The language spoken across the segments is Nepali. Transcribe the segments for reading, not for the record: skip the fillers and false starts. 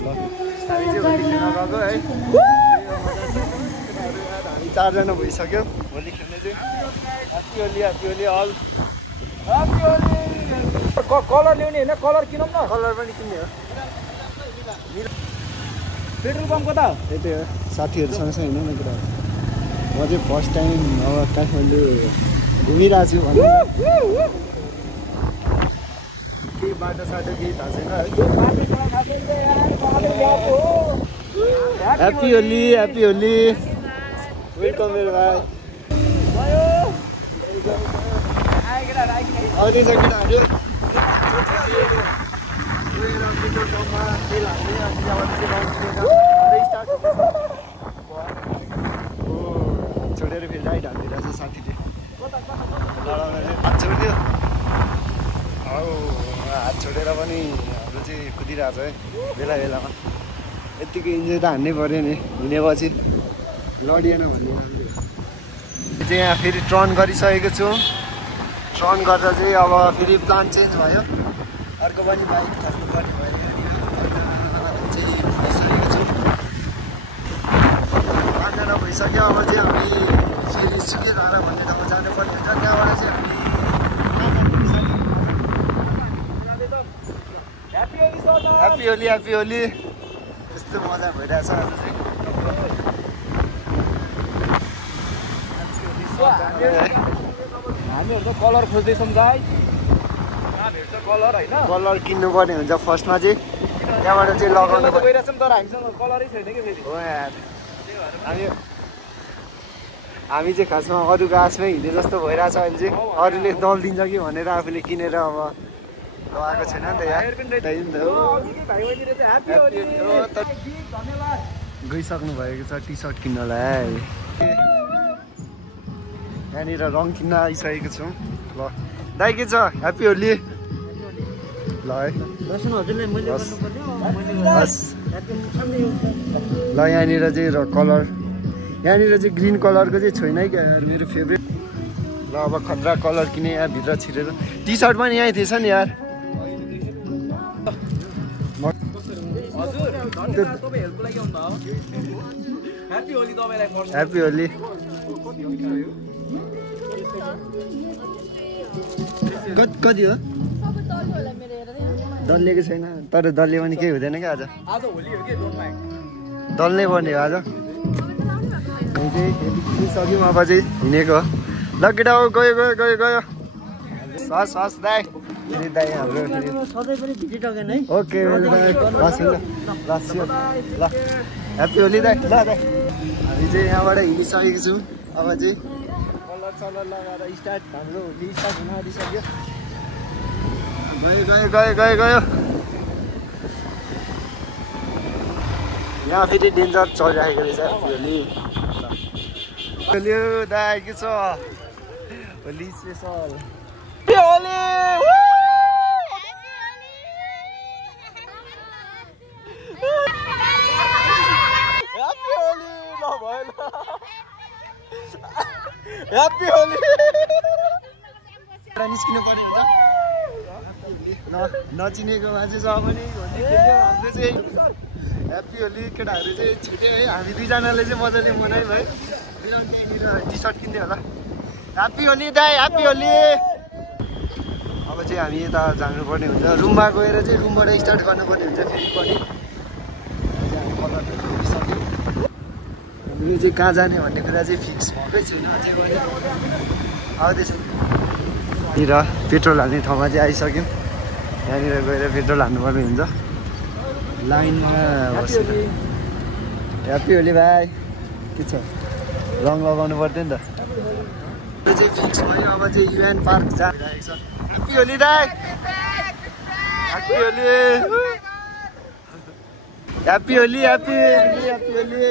हामी चाहिँ होली खेल्न गएको है हामी 4 जना भइसक्यो होली खेल्ने चाहिँ happy Holi all happy Holi colour ल्याउने हैन कलर किनौँ न कलर पनि किन्ने हो पेट्रोल पम्पको त त्यही हो साथीहरू सँगसँगै हिँड्नु न कुरा म चाहिँ फर्स्ट टाइम अब काठमाडौँ घुमिरहेको छु भने केही बाटो केही थाहा छैन ह्याप्पी होली वेलकम मेरो भाइ आउँदैछ केटाहरू छोडेर फेरि राइड हालिदिरहेको छ साथीले हात छोडिदियो हात छोडेर पनि हाम्रो चाहिँ कुदिरहेको छ है बेला बेलामा यत्तिकै इन्जोय त हान्नै पऱ्यो नि हिँडेपछि लडिएन भन्ने चाहिँ यहाँ फेरि टर्न गरिसकेको छु टर्न गर्दा चाहिँ अब फेरि प्लान चेन्ज भयो अर्को पनि बाइक थाल्नुपर्ने भयो चाहिँ भइसकेको छु 5 जना भइसक्यो अब चाहिँ हामी फेरि सुके धारा भन्ने ठाउँमा जानुपर्ने हुन्छ त्यहाँबाट चाहिँ हामी ह्याप्पी होली यस्तो मजा भइरहेछ आज चाहिँ हामीहरु त कलर खोज्दैछौँ गाइस कलर हैन कलर किन्नुपर्ने हुन्छ फर्स्टमा चाहिँ त्यहाँबाट चाहिँ लगाउनु गइरहेछौँ तर हामीसँग कलरै छैन के फेरि हो यार हामी चाहिँ खासमा अरूको आशमै हिँडे जस्तो भइरहेछ अहिले चाहिँ अरूले दल दिन्छ कि भनेर आफूले किनेर अब लगाएको छैन नि त यार गइसक्नु भएको छ टी सर्ट किन्नलाई यहाँनिर रङ किन्न आइसकेको छौँ ल दाइ के छ ह्याप्पी होली ल है ल यहाँनिर चाहिँ कलर यहाँनिर चाहिँ ग्रिन कलरको चाहिँ छैन है क्या मेरो फेभरेट ल अब खतरा कलर किने यहाँ भित्र छिरेर टी सर्ट पनि यहीँ थिएछ नि यार ह्याप्पी होली कति हो दल्लिएको छैन तर दल्ले पनि केही हुँदैन क्या आज दल्नै पर्ने हो आज सक्यौँ अब चाहिँ हिँडेको ल केटा हो गयो हस् दाइ दाइ हाम्रो ओके ल ह्याप्पी होली दाइ ल दाइ हामी चाहिँ यहाँबाट हिँडिसकेको छौँ अब चाहिँ कलर लगाएर स्टार्ट हाम्रो होली स्टार्ट हुन आँटिसक्यो गयो यहाँ फेरि डेन्जर चलिरहेको रहेछ होली दाइ के छ होली स्पेसल ह्याप्पी होली निस्किनु पर्ने हुन्छ नचिनेको मान्छे छ भने होली खेल्यो हाम्रो चाहिँ ह्याप्पी होली केटाहरू चाहिँ छिट्यो है हामी 2 जनाले चाहिँ मजाले मनायौँ है टी सर्ट किन्थ्यो होला ह्याप्पी होली दाइ ह्याप्पी होली अब चाहिँ हामी यता जानुपर्ने हुन्छ रुममा गएर चाहिँ रुमबाट स्टार्ट गर्नुपर्ने हुन्छ फेरि पनि कलरहरू सक्यो हामीले चाहिँ कहाँ जाने भन्ने कुरा चाहिँ फिक्स भएकै छैन अझै पनि आउँदैछ यहाँनिर पेट्रोल हाल्ने ठाउँमा चाहिँ आइसक्यौँ यहाँनिर गएर पेट्रोल हाल्नुपर्ने हुन्छ लाइनमा बसेर ह्याप्पी होली भाइ के छ रङ लगाउनु पर्थ्यो नि त यो चाहिँ फिक्स भयो अब चाहिँ युएन पार्क जाइरहेको छ ह्याप्पी होली दाइ happy Holi happy Holi happy Holi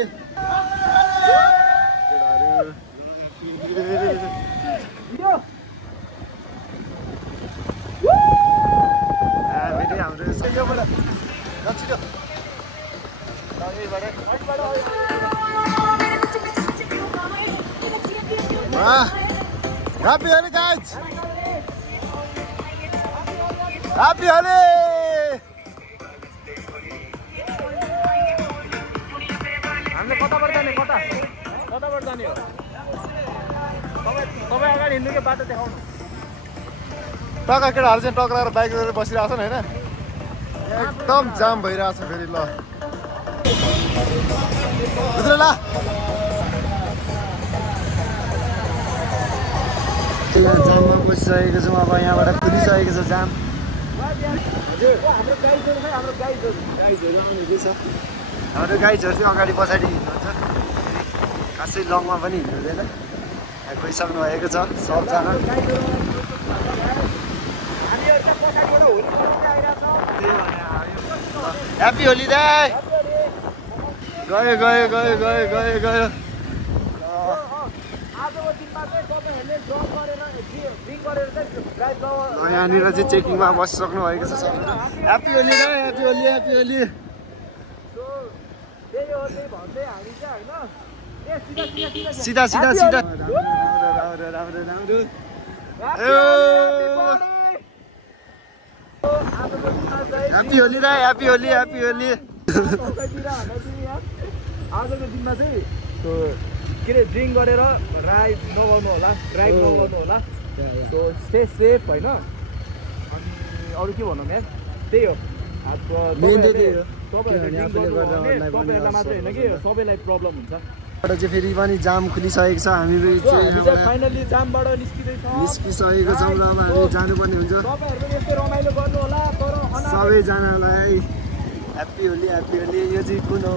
Happy Holi guys! Happy Holi! कताबाट जाने कताबाट जाने हो तपाईँ अगाडि हिँड्नु के बाटो देखाउनु टक्का केटाहरू चाहिँ टक्राएर बाइक लिएर बसिरहेको छन् होइन एकदम जाम भइरहेछ फेरि ल भित्र ल जाममा बसिसकेको छौँ अब यहाँबाट खुलिसकेको छ जाम हाम्रो गाइजहरू चाहिँ अगाडि पछाडि हिँड्नुहुन्छ खासै लङमा पनि हिँड्नु हुँदैन गइसक्नु भएको छ सबजना ह्याप्पी होली दाइ गयो गयो गयो गयो गयो गयो यहाँनिर चाहिँ चेकिङमा बसिसक्नु भएको छ सबैजना ह्याप्पी होली दाइ ह्याप्पी होली ह्याप्पी होली सिधा सिधा सिधा राम्रो राम्रो राम्रो ह्याप्पी होली दाइ ह्याप्पी होली ह्याप्पी होली आजको दिनमा चाहिँ के अरे ड्रिङ्क गरेर राइड नगर्नु होला ड्राइभ नगर्नु होला सो स्टे सेफ होइन अनि अरू के भनौँ यार त्यही हो तपाईँहरूलाई मात्रै होइन कि सबैलाई प्रब्लम हुन्छ चाहिँ फेरि पनि जाम खुलिसकेको छ हामी फाइनली जामबाट निस्किसकेको छौँ र अब हामी जानुपर्ने हुन्छ रमाइलो गर्नु होला तर सबैजनालाई ह्याप्पी होली यो चाहिँ कुन हो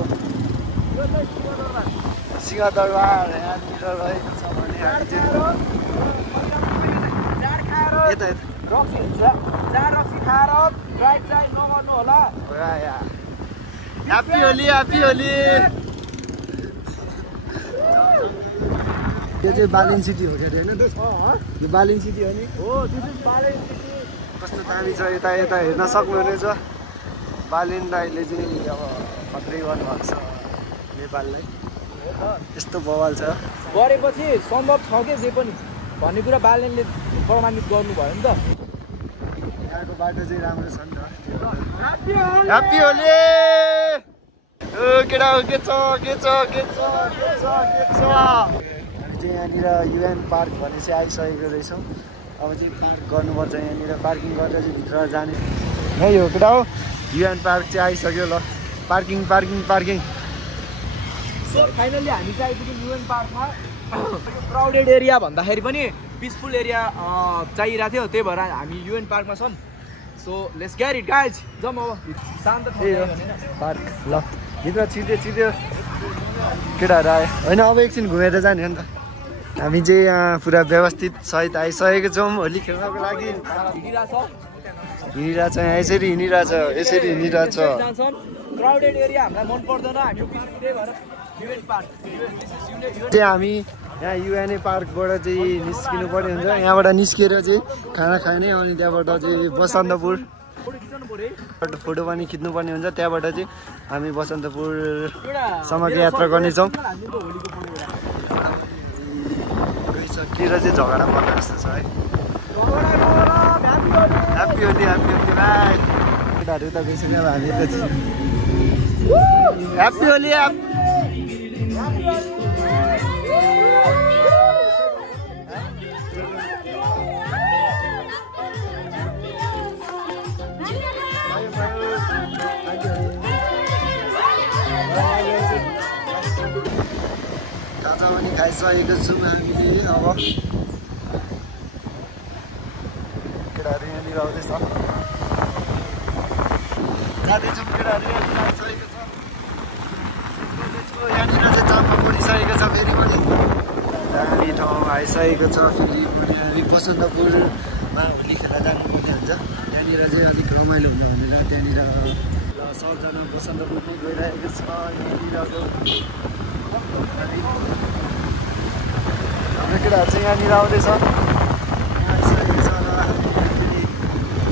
सिंहदरबार यहाँनिर रहेको छ भने हामी चाहिँ यता ह्याप्पी होली यो चाहिँ बालिन सिटी हो क्या होइन यो बालिन सिटी हो नि कस्तो दामी छ यता यता हेर्न सक्नुहुनेछ बालिन दाइले चाहिँ अब खत्रै गर्नुभएको छ नेपाललाई यस्तो बवाल छ गरेपछि सम्भव छ कि जे पनि भन्ने कुरा बालिनले प्रमाणित गर्नुभयो नि त यहाँको बाटो चाहिँ राम्रो छ नि त ह्याप्पी होली केटा के छ हामी चाहिँ यहाँनिर युएन पार्क भन्ने चाहिँ आइसकेको रहेछौँ अब चाहिँ पार्क गर्नुपर्छ यहाँनिर पार्किङ गरेर चाहिँ भित्र जाने यही हो केटा हो युएन पार्क चाहिँ आइसक्यो ल पार्किङ सो फाइनली हामी चाहिँ आइपुग्यौँ युएन पार्कमा क्राउडेड एरिया भन्दाखेरि पनि पिसफुल एरिया चाहिरहेको थियो त्यही भएर हामी युएन पार्कमा छौँ so let's get it guys जाउँ अब शान्त पार्क ल भित्र छिट्यो केटाहरू आयो होइन अब एकछिन घुमेर जाने हो नि त हामी चाहिँ यहाँ पुरा व्यवस्थित सहित आइसकेको छौँ होली खेल्नको लागि हिँडिरहेछ यहाँ यसरी हिँडिरहेछ क्राउडेड एरिया हामीलाई मन पर्दैन चाहिँ हामी यहाँ युएनए पार्कबाट चाहिँ निस्किनु पर्ने हुन्छ यहाँबाट निस्किएर चाहिँ खाना खाने अनि त्यहाँबाट चाहिँ बसन्तपुर फोटो पनि खिच्नुपर्ने हुन्छ त्यहाँबाट चाहिँ हामी बसन्तपुरसम्मको यात्रा गर्नेछौँ गइसकेर चाहिँ झगडा पर्ने जस्तो छ है ह्याप्पी होली भाइ केटाहरू त गइसक्यो अब हामी यता चाहिँ ह्याप्पी होली खाजा पनि खाइसकेको छौँ हामीले अब केटाहरू यहाँनिर आउँदैछ जाँदैछौँ केटाहरू यहाँनिर आइसकेको छ यहाँनिर चाहिँ जाममा परिसकेको छ फेरि पनि दामी ठाउँ आइसकेको छ फेरि पनि हामी बसन्तपुरमा होली खेल्न जानुपर्ने हुन्छ त्यहाँनिर चाहिँ अलिक रमाइलो हुन्छ भनेर त्यहाँनिर ल सबजना बसन्तपुर पनि गइरहेको छ यहाँनिरको हाम्रो केटाहरू चाहिँ यहाँनिर आउँदैछ आइसकेको छ र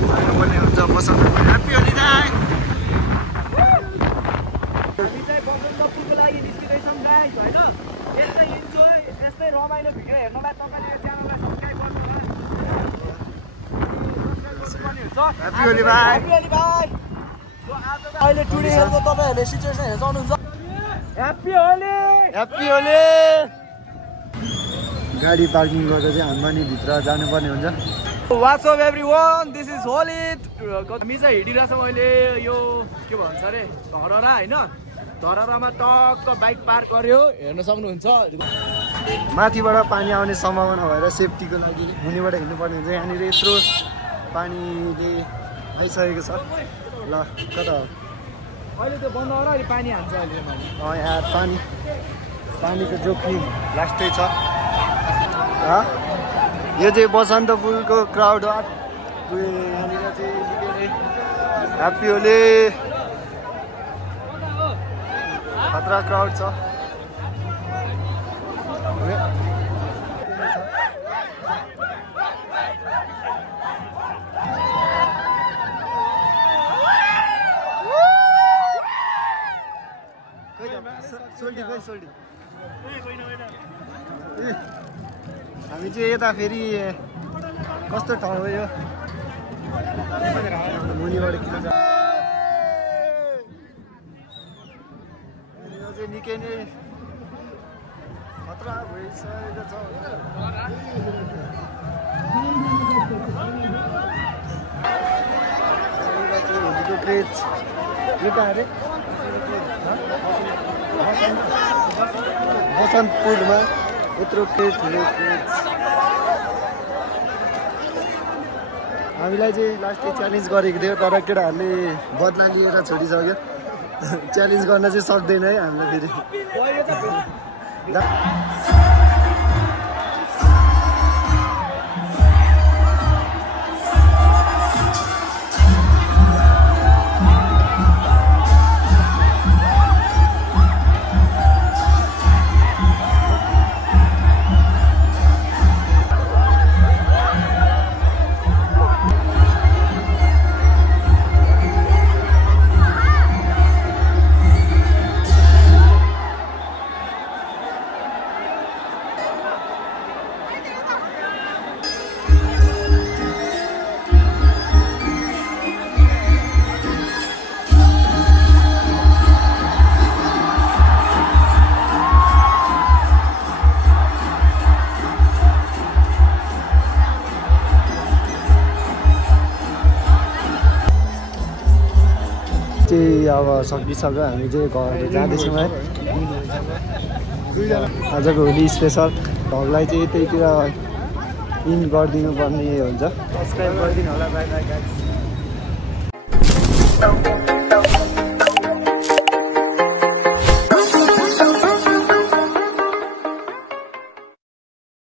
जानुपर्ने हुन्छ बसन्तपुर ह्याप्पी होली दाइ बसन्तपुरको लागि निस्किँदैछौँ गाइज होइन यस्तै इन्जोय यस्तै रमाइलो भिडियो हेर्नुलाई तपाईँले च्यानललाई सब्सक्राइब गर्नुहोला ह्याप्पी होली भाइ अहिले टुडे हेर्को तपाईँहरूले सिचुएसन हेर्न सक्नुहुन्छ ह्याप्पी होली ह्याप्पी होली। गाडी पार्किङ गरेर चाहिँ हामी पनि भित्र जानुपर्ने हुन्छ। What's up everyone, this is Holy। हामी चाहिँ हिँडिरहेछौँ अहिले यो के भन्छ अरे धरहरा होइन, धरहरामा टक्क बाइक पार्क गर्यो, हेर्न सक्नुहुन्छ। माथिबाट पानी आउने सम्भावना भएर सेफ्टीको लागि मुनिबाट हिँड्नुपर्ने हुन्छ। यहाँनिर यत्रो पानीले आइसकेको छ। ल कता अहिले त्यो बन्द गरेर अहिले पानी हान्छ अहिले। यहाँ पानीको जोखिम लास्टै छ। यो चाहिँ बसन्तपुरको क्राउड हो। यहाँनिर चाहिँ निकै ह्याप्पी होली, खतरा क्राउड छ। हामी चाहिँ यता फेरि कस्तो ठाउँ हो यो, मुनिबाट किन छ चाहिँ निकै नै खतरा भइसकेको छ। होलीको क्रेज यो कहाँ अरे बसन्तपुरमा यत्रो क्रेज ठुलो क्रेज। हामीलाई चाहिँ लास्टै च्यालेन्ज गरेको थियो तर केटाहरूले बदला लिएर छोडिसक्यो। च्यालेन्ज गर्न चाहिँ सक्दैन है हामीले फेरि। अब सकिसक्यो, हामी चाहिँ घर जाँदैछौँ है। आजको होली स्पेसल भगलाई चाहिँ त्यहीतिर इन गरिदिनु पर्ने हुन्छ। सब्सक्राइब गरिदिनु होला। By by guys.